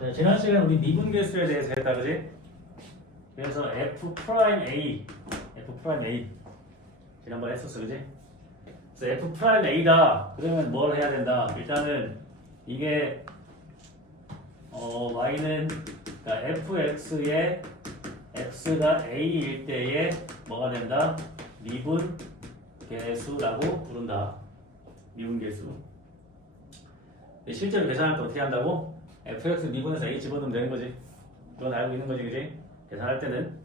자, 지난 시간 우리 미분 계수에 대해서 했다 그지? 그래서 f 프라임 a, f 프라임 a 지난번에 했었어 그지? 그래서 f 프라임 a다 그러면 뭘 해야 된다? 일단은 이게 어, y는 그러니까 fx의 x가 a일 때에 뭐가 된다? 미분 계수라고 부른다. 미분 계수. 근데 실제로 계산할 때 어떻게 한다고? Fx 미분에서 a 집어넣으면 되는 거지. 그건 알고 있는 거지, 그지? 계산할 때는.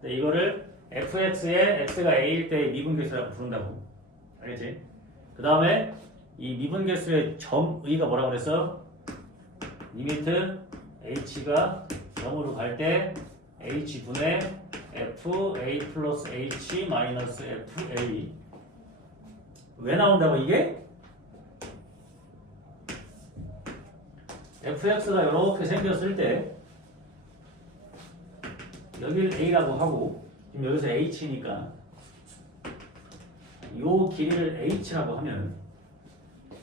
근데 이거를 fx의 x가 a일 때의 미분 계수라고 부른다고. 알겠지? 그 다음에 이 미분 계수의 점의가 뭐라고 그랬어? 리미트 h가 0으로 갈 때 h분의 f a 플러스 h 마이너스 f a 왜 나온다고 이게? Fx가 이렇게 생겼을 때 여기를 a라고 하고 지금 여기서 h니까 요 길이를 h라고 하면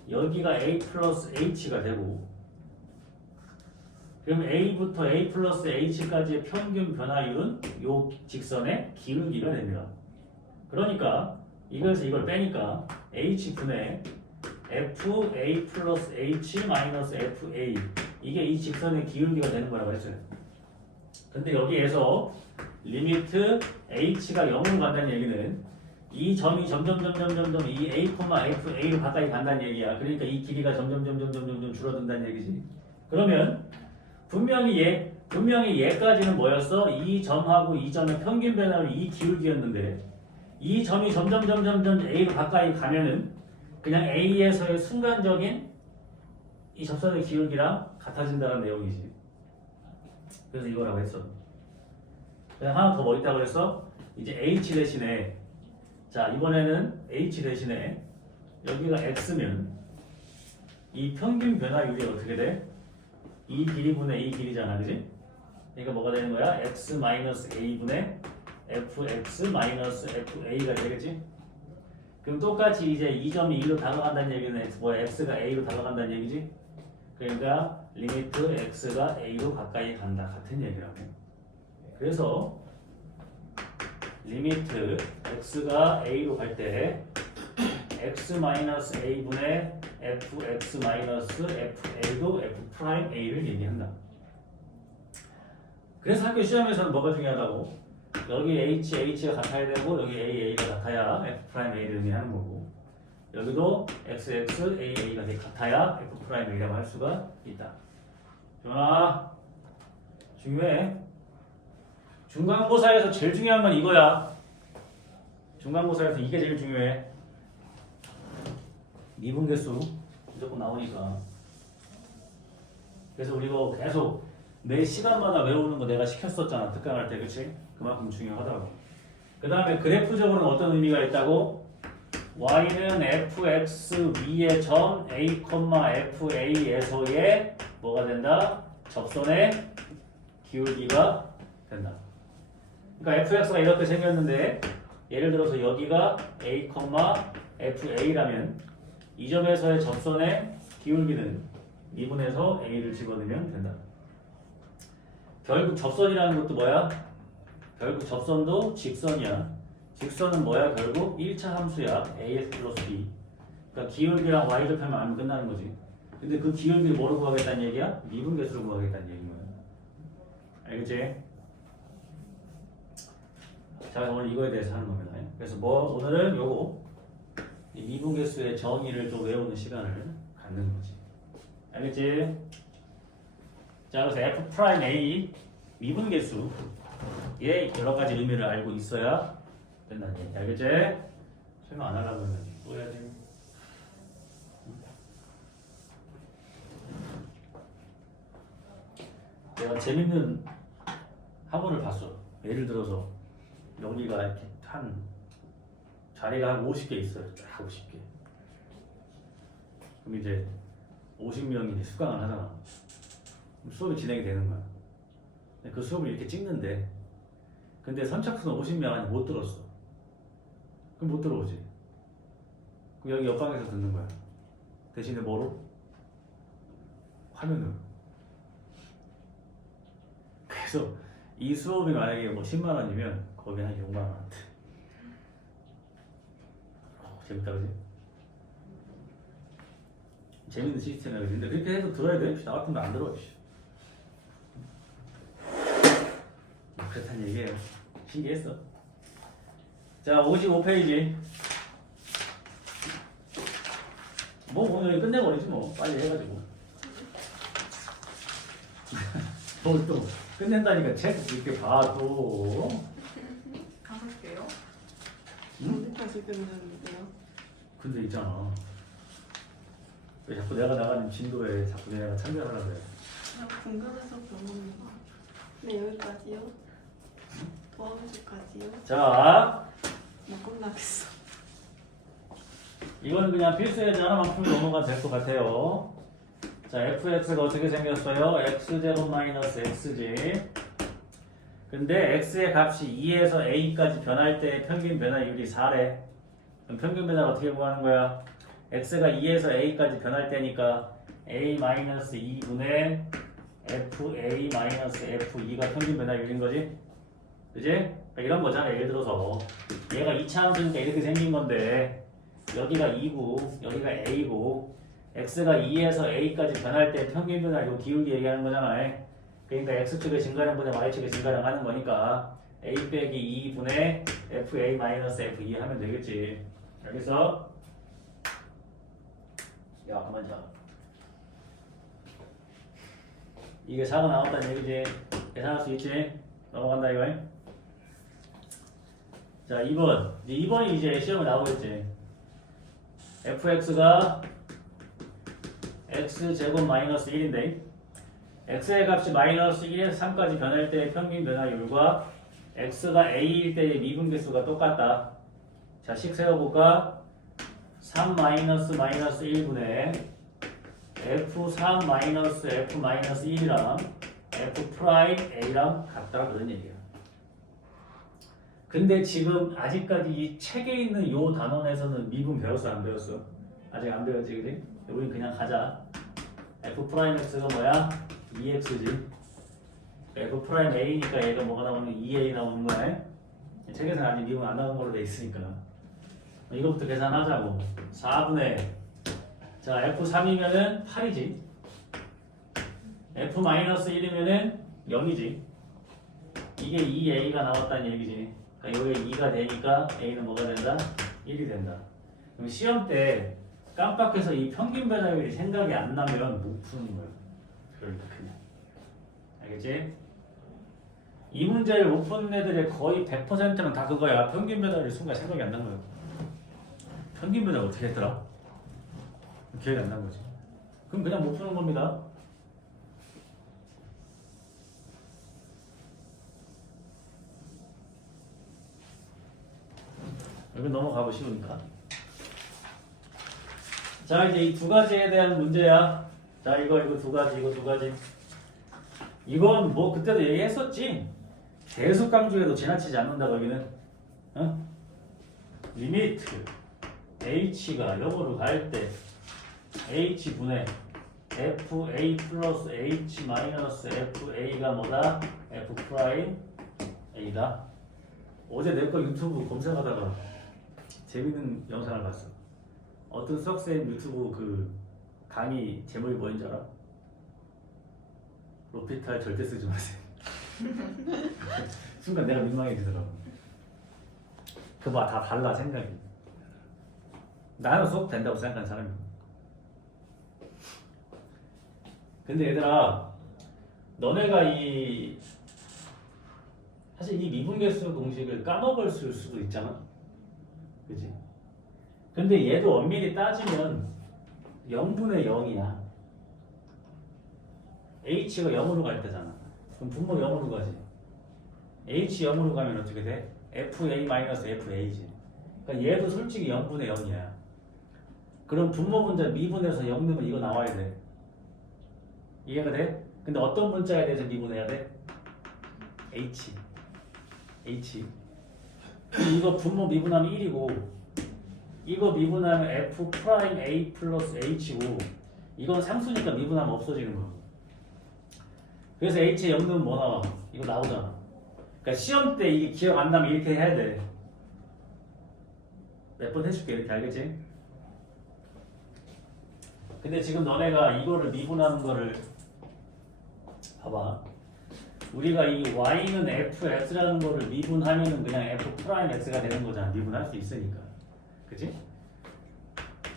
여기가 a 플러스 h가 되고 그럼 a부터 a 플러스 h까지의 평균 변화율은 요 직선의 기울기가 됩니다. 그러니까 이거에서 이걸 빼니까 h분의 f a 플러스 h 마이너스 f a 이게 이 직선의 기울기가 되는 거라고 했어요. 근데 여기에서 리미트 h가 0으로 간다는 얘기는 이 점이 점점 점점 점점 이 a, f a로 가까이 간다는 얘기야. 그러니까 이 길이가 점점 점점 점점 줄어든다는 얘기지. 그러면 분명히 얘 분명히 얘까지는 뭐였어? 이 점하고 이 점의 평균 변화는 이 기울기였는데 이 점이 점점 점점 점 a로 가까이 가면은 그냥 a에서의 순간적인 이 접선의 기울기랑 같아진다는 내용이지. 그래서 이거라고 했어. 그냥 하나 더뭐 있다고 그랬어? 이제 h 대신에 자 이번에는 h 대신에 여기가 x면 이 평균 변화율이 어떻게 돼? 이 길이분의 이 길이잖아, 그지? 그러니까 뭐가 되는 거야? x 마이너스 a분의 fx 마이너스 fa가 되겠지? 그럼 똑같이 이제 이 점이 1로 다가간다는 얘기는 뭐야? x가 a로 다가간다는 얘기지? 그러니까 리미트 x가 a로 가까이 간다 같은 얘기라고. 그래서 리미트 x가 a로 갈 때 x 마이너스 a분의 fx 마이너스 fa도 f 프라임 a를 얘기한다. 그래서 학교 시험에서는 뭐가 중요하다고? 여기 h, h가 같아야 되고 여기 a, a가 같아야 f 프라임 a를 의미하는 거고 여기도 x, x, a, a가 같아야 f 프라임 a라고 할 수가 있다. 전화 중요해. 중간고사에서 제일 중요한 건 이거야. 중간고사에서 이게 제일 중요해. 미분계수 무조건 나오니까. 그래서 우리 이거 계속 매 시간마다 외우는 거 내가 시켰었잖아. 특강할 때, 그치? 그만큼 중요하다고. 그 다음에 그래프적으로는 어떤 의미가 있다고? y는 fx 위의 점 a, fa에서의 뭐가 된다? 접선의 기울기가 된다. 그러니까 fx가 이렇게 생겼는데 예를 들어서 여기가 a, fa라면 이 점에서의 접선의 기울기는 2분에서 a를 집어넣으면 된다. 결국 접선이라는 것도 뭐야? 결국 접선도 직선이야. 직선은 뭐야? 결국 1차 함수야. ax 플러스 b. 그러니까 기울기랑 y절편만 알면 끝나는 거지. 근데 그 기울기를 뭐로 구하겠다는 얘기야? 미분계수로 구하겠다는 얘기인 거야. 알겠지? 자, 오늘 이거에 대해서 하는 겁니다. 그래서 뭐 오늘은 요거 이 미분계수의 정의를 좀 외우는 시간을 갖는 거지. 알겠지? 자, 그래서 f 프라임 a 미분계수 의 여러 가지 의미를 알고 있어야 된다는 얘기. 알겠지? 설명 안 하려고 했는데 또 해야지. 내가 재밌는 학원을 봤어. 예를 들어서 여기가 이렇게 한 자리가 한 50개 있어요. 쫙 50개. 그럼 이제 50명이 이제 수강을 하잖아. 수업이 진행이 되는 거야. 근데 그 수업을 이렇게 찍는데, 근데 선착순 50명 안에 못 들었어. 그럼 못 들어오지. 그럼 여기 옆방에서 듣는 거야. 대신에 뭐로? 화면으로. 그래서 이 수업이 만약에 뭐 10만 원이면 거기 한 6만 원한테. 어, 재밌다 그지? 재밌는 시스템이야? 근데 그렇게 해서 들어야 돼. 나 같은 거안 들어. 씨. 뭐 그렇다는 얘기예요. 신기했어. 자, 55페이지. 뭐 오늘 끝내버리지 뭐. 빨리 해가지고. 뭘 또 끝낸다니까 책 이렇게 봐도 다섯 개요? 응? 어디까지 끝났는데요? 근데 있잖아 왜 자꾸 내가 나가는 진도에 자꾸 내가 참여하려고 그래 그냥 궁금해서 그런 겁니다. 네 여기까지요. 자못 끝나겠어. 이건 그냥 필수의 하나만 풀면 넘어가도 될것 같아요 자 fx가 어떻게 생겼어요? x제곱 마이너스 x지 근데 x의 값이 2에서 a까지 변할 때 평균 변화율이 4래 그럼 평균 변화를 어떻게 구하는 거야? x가 2에서 a까지 변할 때니까 a 마이너스 2분의 fa 마이너스 f2가 평균 변화율인 거지 그지? 이런 거잖아 예를 들어서 얘가 2차 함수니까 이렇게 생긴 건데 여기가 2고 여기가 a고 x가 2에서 a까지 변할 때 평균 변화 요 기울기 얘기하는 거잖아 그러니까 x축의 증가량분의 y축의 증가량 하는 거니까 a 빼기 2분의 fa 마이너스 f2 하면 되겠지 알겠어? 야 그만 자 이게 4가 나왔다는 얘기지 계산할 수 있지? 넘어간다 이거 자 2번. 이제 2번이 이제 시험에 나오겠지. fx가 x제곱 마이너스 1인데 x의 값이 마이너스 1에서 3까지 변할 때의 평균 변화율과 x가 a일 때의 미분계수가 똑같다. 자 식 세워볼까? 3 마이너스 마이너스 1분의 f3 마이너스 f 마이너스 1이랑 f 프라임 a랑 같다 그런 얘기야 근데 지금 아직까지 이 책에 있는 요 단원에서는 미분 배웠어 안 배웠어? 아직 안 배웠지 그지? 우린 그냥 가자. F 프라임 x가 뭐야? 2x지. F 프라임 a니까 얘가 뭐가 나오는 2a 나오는 거야 책에서는 아직 미분 안 나온 걸로 돼 있으니까. 이거부터 계산하자고. 4분의 자 f3이면은 8이지. F-1이면은 0이지. 이게 2a가 나왔다는 얘기지 그러니까 여기 2가 되니까 a는 뭐가 된다? 1이 된다 그럼 시험 때 깜빡해서 이 평균 변화율이 생각이 안 나면 못 푸는 거야 그러니까 그냥 알겠지? 이 문제를 못 푸는 애들의 거의 100%는 다 그거야 평균 변화율이 순간 생각이 안 난 거야 평균 변화 어떻게 했더라? 기억이 안 난 거지. 그럼 그냥 못 푸는 겁니다. 여기 넘어가 보시니까. 자 이제 이 두 가지에 대한 문제야. 자 이거 이거 두 가지 이거 두 가지. 이건 뭐 그때도 얘기했었지. 계속 강조해도 지나치지 않는다고 여기는. 어? 리미트 h가 0으로 갈 때 h 분의 fa 플러스 h 마이너스 fa가 뭐다? f 프라임 a다. 어제 내 거 유튜브 검색하다가 재밌는 영상을 봤어. 어떤 수학생 유튜브 그 강의 제목이 뭐인지 알아? 로피탈 절대 쓰지 마세요. 순간 내가 민망해지더라고. 그거 다 달라 생각이. 나는 수업 된다고 생각하는 사람이야. 근데 얘들아, 너네가 이 사실 이 미분계수 공식을 까먹을 수도 있잖아, 그지? 근데 얘도 엄밀히 따지면 0분의 0이야. h가 0으로 갈 때잖아. 그럼 분모 0으로 가지. h 0으로 가면 어떻게 돼? fa-fa지. 그러니까 얘도 솔직히 0분의 0이야. 그럼 분모 분자 미분해서 0 넣으면 이거 나와야 돼. 이해가 돼? 근데 어떤 문자에 대해서 미분해야 돼? h. h. 이거 분모 미분하면 1이고 이거 미분하면 f 프라임 a 플러스 h고 이건 상수니까 미분하면 없어지는 거. 그래서 H의 0는 뭐 나와? 이거 나오잖아. 그러니까 시험 때 이게 기억 안 나면 이렇게 해야 돼. 몇 번 해줄게 이렇게 알겠지? 근데 지금 너네가 이거를 미분하는 거를 봐봐. 우리가 이 y는 fx라는 거를 미분하면은 그냥 f 프라임 x가 되는 거잖아. 미분할 수 있으니까. 그치?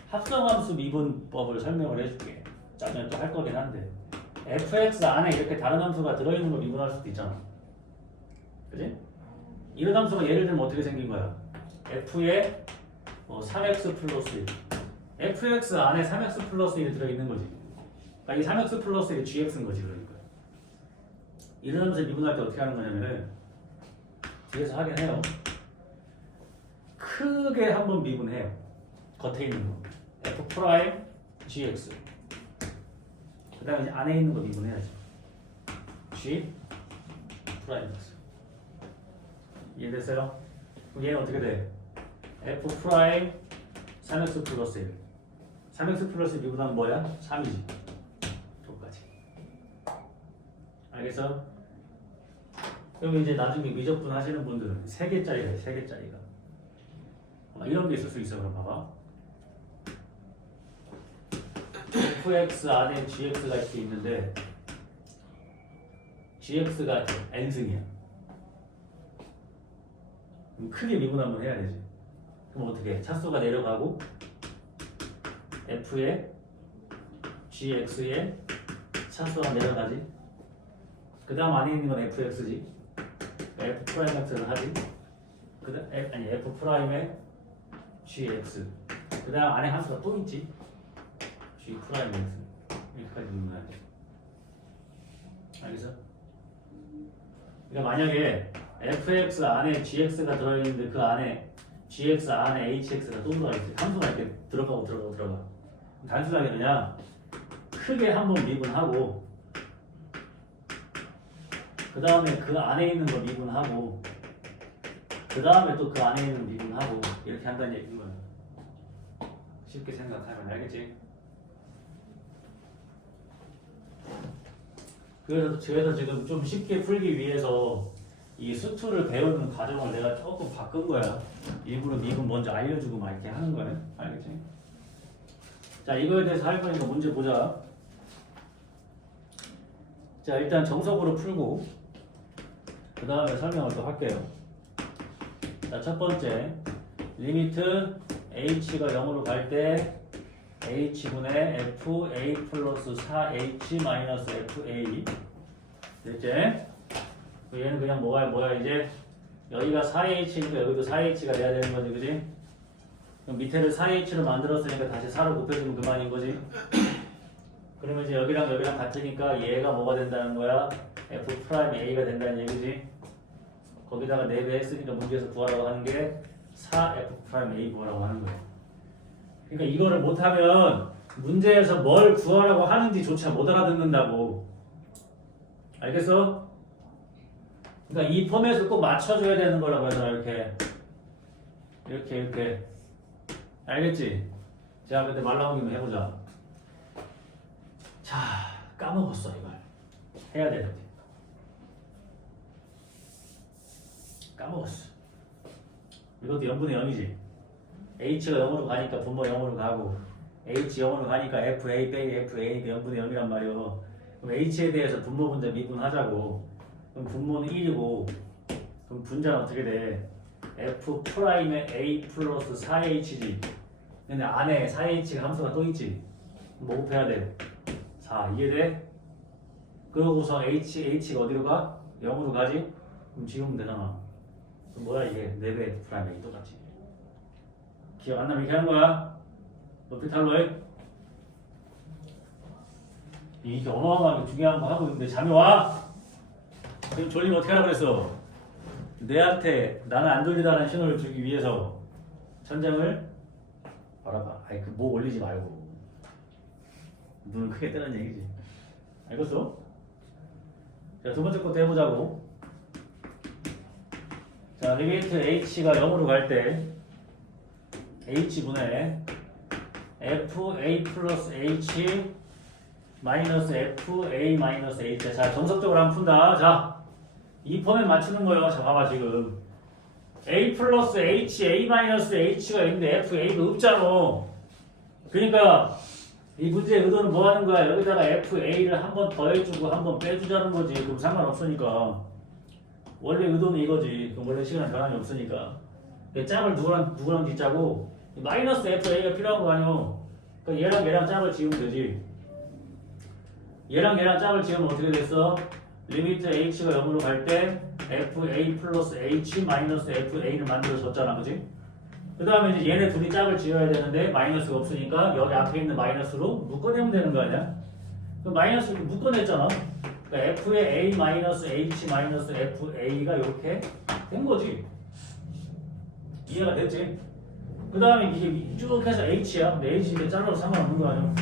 합성함수 미분법을 설명을 해줄게. 짜면 또할 거긴 한데. fx 안에 이렇게 다른 함수가 들어있는 걸 미분할 수도 있잖아. 그지? 이런 함수가 예를 들면 어떻게 생긴 거야? f에 뭐 3x 플러스 1. fx 안에 3x 플러스 1이 들어있는 거지. 그러니까 이 3x 플러스 1이 gx인 거지 그러니까. 함수 미분할 때 어떻게 하는 거냐면은 뒤에서 하긴 해요. 크게 한번 미분해요. 겉에 있는 거. f 프라임 gx. 그 다음에 안에 있는 거 미분해야지. g 프라임 x. 이해됐어요? 그럼 얘는 어떻게 돼? f 프라임 3x 플러스 1. 3x 플러스 1 미분하면 뭐야? 3이지. 똑같이. 알겠어? 그럼 이제 나중에 미적분 하시는 분들은 3개짜리가 3개짜리가. 이런 게 있을 수 있어. 그럼 봐봐. fx 안에 gx가 이렇게 있는데 gx가 n승이야. 그럼 크게 미분 한번 해야 되지. 그럼 어떻게 해? 차수가 내려가고 f에 gx에 차수가 내려가지. 그 다음 안에 있는 건 fx지. F 프라임 x를 하지. 그 다음 아니 f 프라임에 gx. 그 다음 안에 함수가 또 있지. g 프라임 x 여기까지 미분하지. 알겠어? 그러니까 만약에 fx 안에 gx가 들어있는데 그 안에 gx 안에 hx가 또 들어가 있어. 함수가 이렇게 들어가고 들어가고 들어가. 단순하게 그냥 크게 한번 미분하고 그 다음에 그 안에 있는 거 미분하고 그 다음에 또 그 안에 있는 거 미분하고 이렇게 한다는 얘기인 거야. 쉽게 생각하면 알겠지? 그래서 그래서 지금 좀 쉽게 풀기 위해서 이 수투를 배우는 과정을 내가 조금 바꾼 거야. 일부러 미분 먼저 알려주고 막 이렇게 하는 거야. 알겠지? 자 이거에 대해서 할 거니까 문제 보자. 자 일단 정석으로 풀고 그 다음에 설명을 또 할게요. 자 첫 번째 리미트 h가 0으로 갈 때 h분의 f a 플러스 4h 마이너스 f a 됐지? 그 얘는 그냥 뭐야 뭐야 이제 여기가 4h니까 여기도 4h가 돼야 되는 거지 그지? 그럼 밑에를 4h로 만들었으니까 다시 4로 곱해주면 그만인 거지 그러면 이제 여기랑 여기랑 같으니까 얘가 뭐가 된다는 거야? F 프라임 a가 된다는 얘기지? 거기다가 4배 했으니까 문제에서 구하라고 하는 게 4f 프라임 a 구하라고 하는 거야. 그러니까 이거를 못하면 문제에서 뭘 구하라고 하는지조차 못 알아듣는다고. 알겠어? 그러니까 이 포맷을 꼭 맞춰줘야 되는 거라고 해서 이렇게. 이렇게 이렇게. 알겠지? 자 근데 말 나온 김에 해보자. 자 까먹었어 이걸 해야 되는데 까먹었어 이것도 0분의 0이지 h가 0으로 가니까 분모 0으로 가고 h 0으로 가니까 fa 빼기 fa가 0분의 0이란 말이요 그럼 h에 대해서 분모 분자 미분하자고 그럼 분모는 1이고 그럼 분자는 어떻게 돼? f 프라임의 a 플러스 4h지 근데 안에 4h 함수가 또 있지 뭐 곱해야 돼? 4 이해돼? 그러고서 h, h가 어디로 가? 0으로 가지? 그럼 지우면 되잖아 뭐야 이게 4배 f 프라임 a 똑같지 기억 안 나면 이렇게 하는 거야 높이 탈로이 이게 어마어마하게 중요한 거 하고 있는데 잠이 와? 그럼 졸리면 어떻게 하라고 그랬어? 내한테 나는 안 졸리다는 신호를 주기 위해서 천장을 바라봐. 아니 그 목 올리지 말고 눈을 크게 뜨는 얘기지. 알겠어? 자 두 번째 것도 해보자고. 자 리미트 h가 0으로 갈 때 h분의 f a 플러스 h 마이너스 f a 마이너스 a 자 정석적으로 한번 푼다. 자 이 폼에 맞추는 거예요. 자 봐봐 지금. A 플러스 h a 마이너스 h가 있는데 f a가 없잖아 그러니까 이 문제의 의도는 뭐 하는 거야? 여기다가 f a를 한 번 더해주고 한 번 빼주자는 거지. 그럼 상관없으니까 원래 의도는 이거지. 원래 시간 변함이 없으니까. 그 짝을 누구랑 누구랑 짓자고. 마이너스 f a가 필요한 거 아니오. 그러니까 얘랑 얘랑 짝을 지우면 되지. 얘랑 얘랑 짝을 지우면 어떻게 됐어? 리미트 h가 0으로 갈 때 fa 플러스 h 마이너스 fa를 만들어줬잖아. 그지? 그 다음에 이제 얘네 둘이 짝을 지어야 되는데 마이너스가 없으니까 여기 앞에 있는 마이너스로 묶어내면 되는 거 아니야? 그 마이너스를 묶어냈잖아 그러니까 f의 a 마이너스 h 마이너스 fa가 이렇게 된 거지 이해가 됐지? 그 다음에 이게 쭉 해서 h야 근데 h 이제 잘라도 상관없는 거 아니야?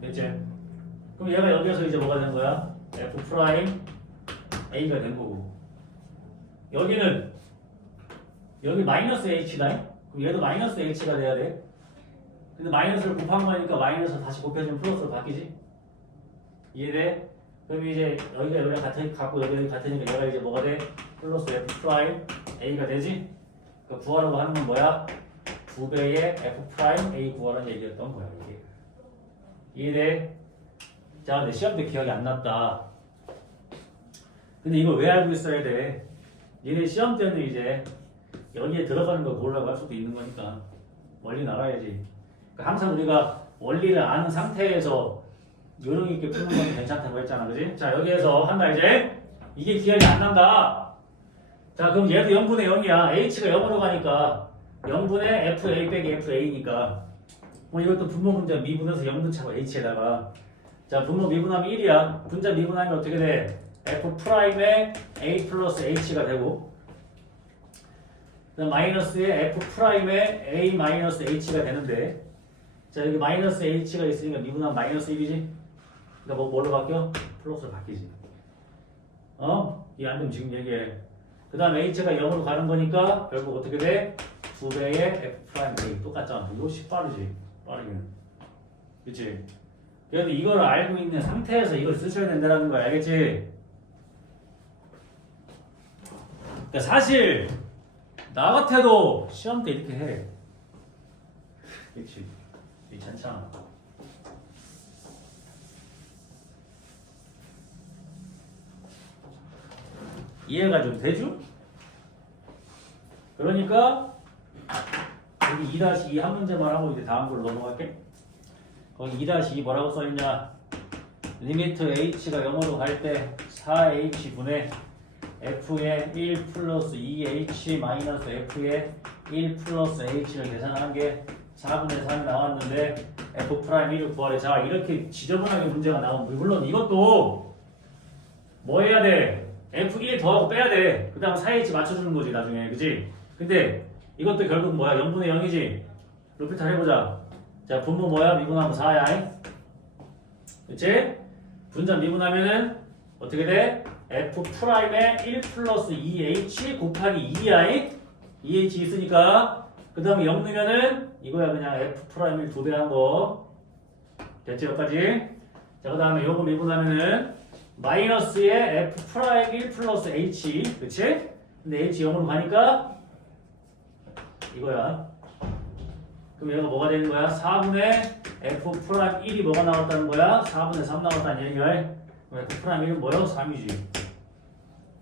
됐지? 그럼 얘가 여기에서 이제 뭐가 된 거야? f 프라임 a가 된 거고 여기는 여기 마이너스 h다 그럼 얘도 마이너스 h가 돼야 돼 근데 마이너스를 곱한 거니까 마이너스 다시 곱해주면 플러스로 바뀌지 이해돼? 그럼 이제 여기가 여기랑 같은 같고 여기 같으니까 얘가 이제 뭐가 돼? 플러스 f 프라임 a가 되지? 그 구하라고 하는 건 뭐야? 두 배의 f 프라임 a 구하라는 얘기였던 거야 이게 이해돼? 자 근데 시험 때 기억이 안 났다 근데 이걸 왜 알고 있어야 돼? 얘네 시험 때는 이제 여기에 들어가는 거 고르라고 할 수도 있는 거니까 원리 알아야지 그러니까 항상 우리가 원리를 아는 상태에서 요령 있게 푸는 건 괜찮다고 했잖아 그지? 자 여기에서 한다 이제. 이게 기억이 안 난다. 자 그럼 얘도 0분의 0이야. H가 0으로 가니까 0분의 fa 빼기 fa니까. 뭐 이것도 분모 분자 미분해서 0분 차고 h에다가. 자 분모 미분하면 1이야. 분자 미분하면 어떻게 돼? f 프라임에 a 플러스 h가 되고. 그다음 마이너스에 f 프라임에 a 마이너스 h가 되는데. 자 여기 마이너스 h가 있으니까 미분하면 마이너스 1이지 그러니까 뭐 뭘로 바뀌어? 플러스로 바뀌지 어? 이안 되면 지금 얘기해 그 다음 h가 0으로 가는 거니까 결국 어떻게 돼? 두 배의 f 프라임 a 똑같잖아 씩 빠르지 빠르기는 그치? 그래도 이걸 알고 있는 상태에서 이걸 쓰셔야 된다는 거 알겠지? 그러니까 사실 나 같아도 시험 때 이렇게 해. 그렇지. 괜찮잖아. 이해가 좀 되죠? 그러니까 여기 2-2 한 문제만 하고 이제 다음 걸로 넘어갈게. 거기 2-2 뭐라고 써있냐? 리미트 h가 0으로 갈 때 4h 분의 f의 1 플러스 2h 마이너스 f의 1 플러스 h를 계산한 게 4분의 3이 나왔는데 f 프라임 1을 구하래. 자 이렇게 지저분하게 문제가 나오면 물론 이것도 뭐 해야 돼? F1 더하고 빼야 돼. 그 다음 4h 맞춰주는 거지 나중에 그지? 근데 이것도 결국 뭐야? 0분의 0이지? 루피탈 해보자. 자 분모 뭐야? 미분하면 4야. 그치? 분자 미분하면은 어떻게 돼? f 프라임에 1 플러스 2h 곱하기 2i 2h 있으니까 그 다음에 0 넣으면은 이거야 그냥 f 프라임을 두배한 거 됐지 여기까지 자 그 다음에 요거 미분하면은 마이너스에 f 프라임 1 플러스 h 그치? 근데 h 0으로 가니까 이거야 그럼 얘가 뭐가 되는 거야? 4분의 f 프라임 1이 뭐가 나왔다는 거야? 4분의 3 나왔다는 얘기야 그럼 f 프라임 1은 뭐야? 3이지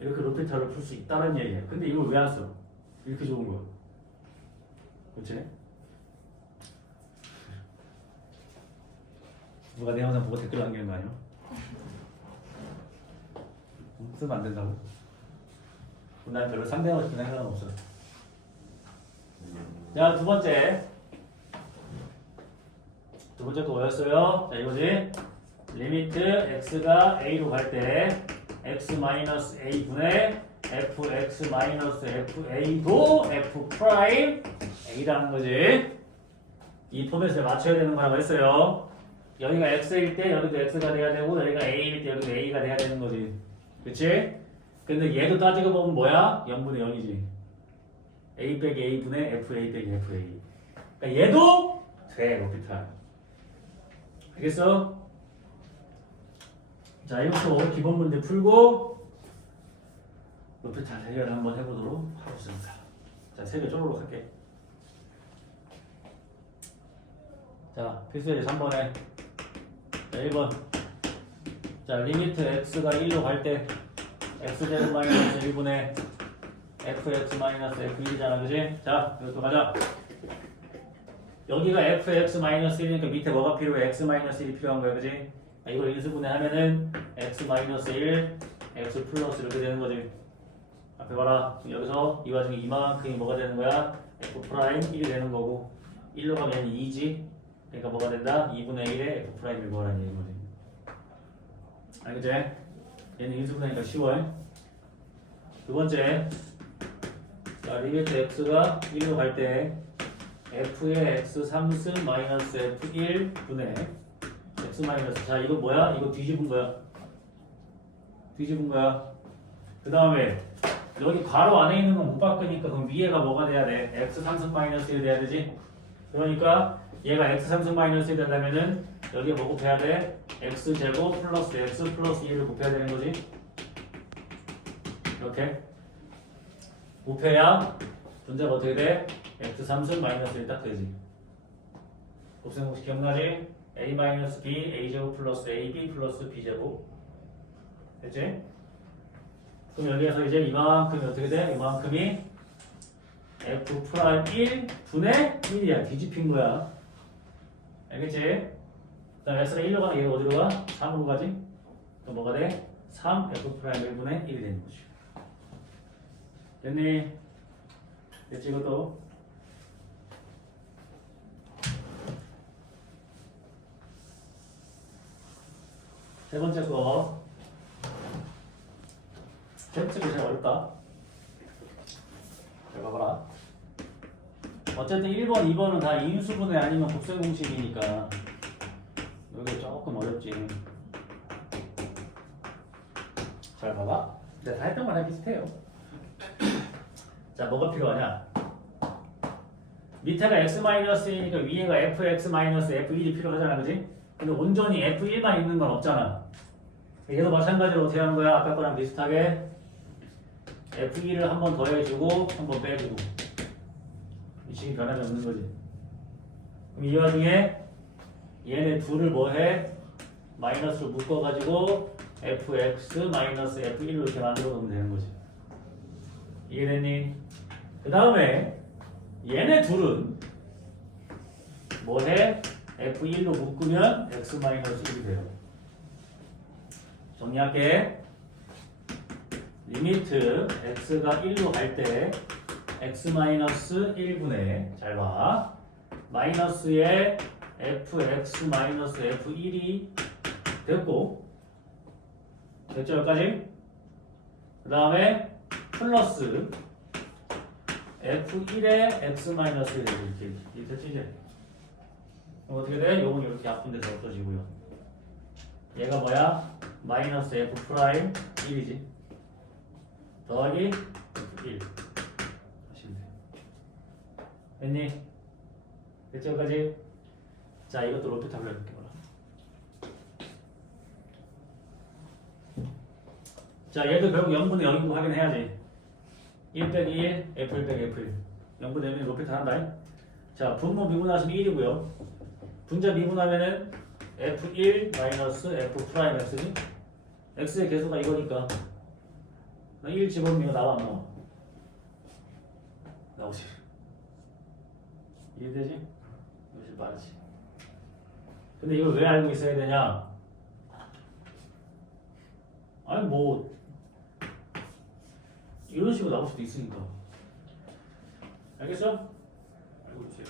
이렇게 로피탈을 풀수 있다는 얘기야. 근데 이걸 왜 안 써? 이렇게 좋은 거. 그치? 누가 내 영상 보고 댓글 남기는 거 아니야? 쓰면 안 된다고? 난 별로 상대하고 싶은 생각은 없어. 자, 두 번째. 두 번째 거 뭐였어요? 자, 이거지. 리미트 x가 a로 갈 때 x 마이너스 a 분의 fx 마이너스 fa도 f 프라임 a라는 거지. 이 포맷을 맞춰야 되는 거라고 했어요. 여기가 x일 때 여기도 x가 돼야 되고 여기가 a일 때 여기도 a가 돼야 되는 거지. 그치? 근데 얘도 따지고 보면 뭐야? 0분의 0이지. a 빼기 a 분의 fa 빼기 fa. 그러니까 얘도 돼, 로피탈. 알겠어? 자, 이것도 기본 문제 풀고 잘 해결 한번 해보도록 하겠습니다. 자, 세개 쪼르륵 할게. 자, 필수예제 3번에 자, 1번 자, 리미트 x가 1로 갈 때 x제곱 마이너스 1분의 fx 마이너스 f1이잖아, 그지? 자, 이것도 가자. 여기가 fx 마이너스 1이니까 밑에 뭐가 필요해? x 마이너스 1이 필요한 거야, 그지? 아, 이걸 인수분해 하면은 x 마이너스 1, x 플러스 이렇게 되는 거지. 앞에 봐라. 여기서 이 와중에 이만큼이 뭐가 되는 거야? f 프라임 1이 되는 거고 1로 가면 얘는 2지. 그러니까 뭐가 된다? 2분의 1에 f 프라임을 구하라는 얘기인 거지. 알겠지? 얘는 인수분해니까 쉬워. 두 번째. 자, 리미트 x가 1로 갈 때 f의 x 3승 마이너스 f1 분의 x 마이너스 자 이거 뭐야? 이거 뒤집은 거야 뒤집은 거야 그 다음에 여기 괄호 안에 있는 건 못 바꾸니까 그럼 위에가 뭐가 돼야 돼? x 3승 마이너스 1 돼야 되지 그러니까 얘가 x 3승 마이너스 1 되려면은 여기에 뭐 곱해야 돼? x 제곱 플러스 x 플러스 1을 곱해야 되는 거지 이렇게 곱해야 존재가 어떻게 돼? x 3승 마이너스 1 딱 되지 곱셈 공식 기억나지? a 마이너스 b a 제곱 플러스 ab 플러스 b 제곱 됐지? 그럼 여기에서 이제 이만큼이 어떻게 돼? 이만큼이 f 프라임 1 분의 1이야 뒤집힌 거야 알겠지? 그다음 x가 1로 가면 얘가 어디로 가? 3으로 가지? 그럼 뭐가 돼? 3 f 프라임 1분의 1이 되는 거지 됐니? 됐지 이것도? 세 번째 거. 세 번째 거 제일 어렵다. 잘 봐봐라. 어쨌든 1번, 2번은 다 인수분해 아니면 곱셈 공식이니까 여기 조금 어렵지. 잘 봐봐. 근데 다 했던 거랑 비슷해요. 자, 뭐가 필요하냐? 밑에가 x-1이니까 위에가 fx-f1이 필요하잖아, 그지? 근데 온전히 f1만 있는 건 없잖아. 얘도 마찬가지로 어떻게 하는 거야? 아까 거랑 비슷하게 f1을 한 번 더해주고 한 번 빼주고 위치이 변함이 없는 거지. 그럼 이 와중에 얘네 둘을 뭐해? 마이너스로 묶어가지고 fx 마이너스 f1로 이렇게 만들어 놓으면 되는 거지. 이해됐니? 그 다음에 얘네 둘은 뭐해? f1로 묶으면 x 마이너스 1이 돼요. 정리할게. 리미트 x가 1로 갈 때 x 마이너스 1분의 잘 봐. 마이너스의 fx-f1이 됐고 됐죠 여기까지? 그 다음에 플러스 f1에 x-1 이렇게 이게 됐지 이제 그럼 어떻게 돼? 요건 이렇게 아픈 데서 없어지고요 얘가 뭐야? 마이너스 f 프라임 1이지 더하기 f1 하시면 돼 됐니? 됐죠 여기까지? 자, 이것도 로피 탑을 해볼게 봐라. 자, 얘도 결국 0분의 0인거 확인해야지. 1 빼기 1, F1 빼기 F1. 0분의 1은 로피 탑 한다. 자, 분모 미분하시면 1이고요. 분자 미분하면은 F1 마이너스 F 프라임 X지? X의 개수가 이거니까 1 집어넣으면 안 나와? 나오지 이해되지? 이것이 빠르지 근데 이걸 왜 알고 있어야 되냐? 아니 뭐 이런 식으로 나올 수도 있으니까 알겠어? 알고 있어요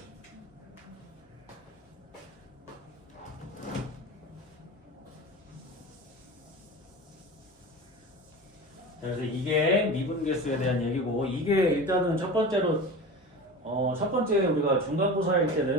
자, 그래서 이게 미분계수에 대한 얘기고 이게 일단은 첫 번째로 어, 첫 번째 우리가 중간고사일 때는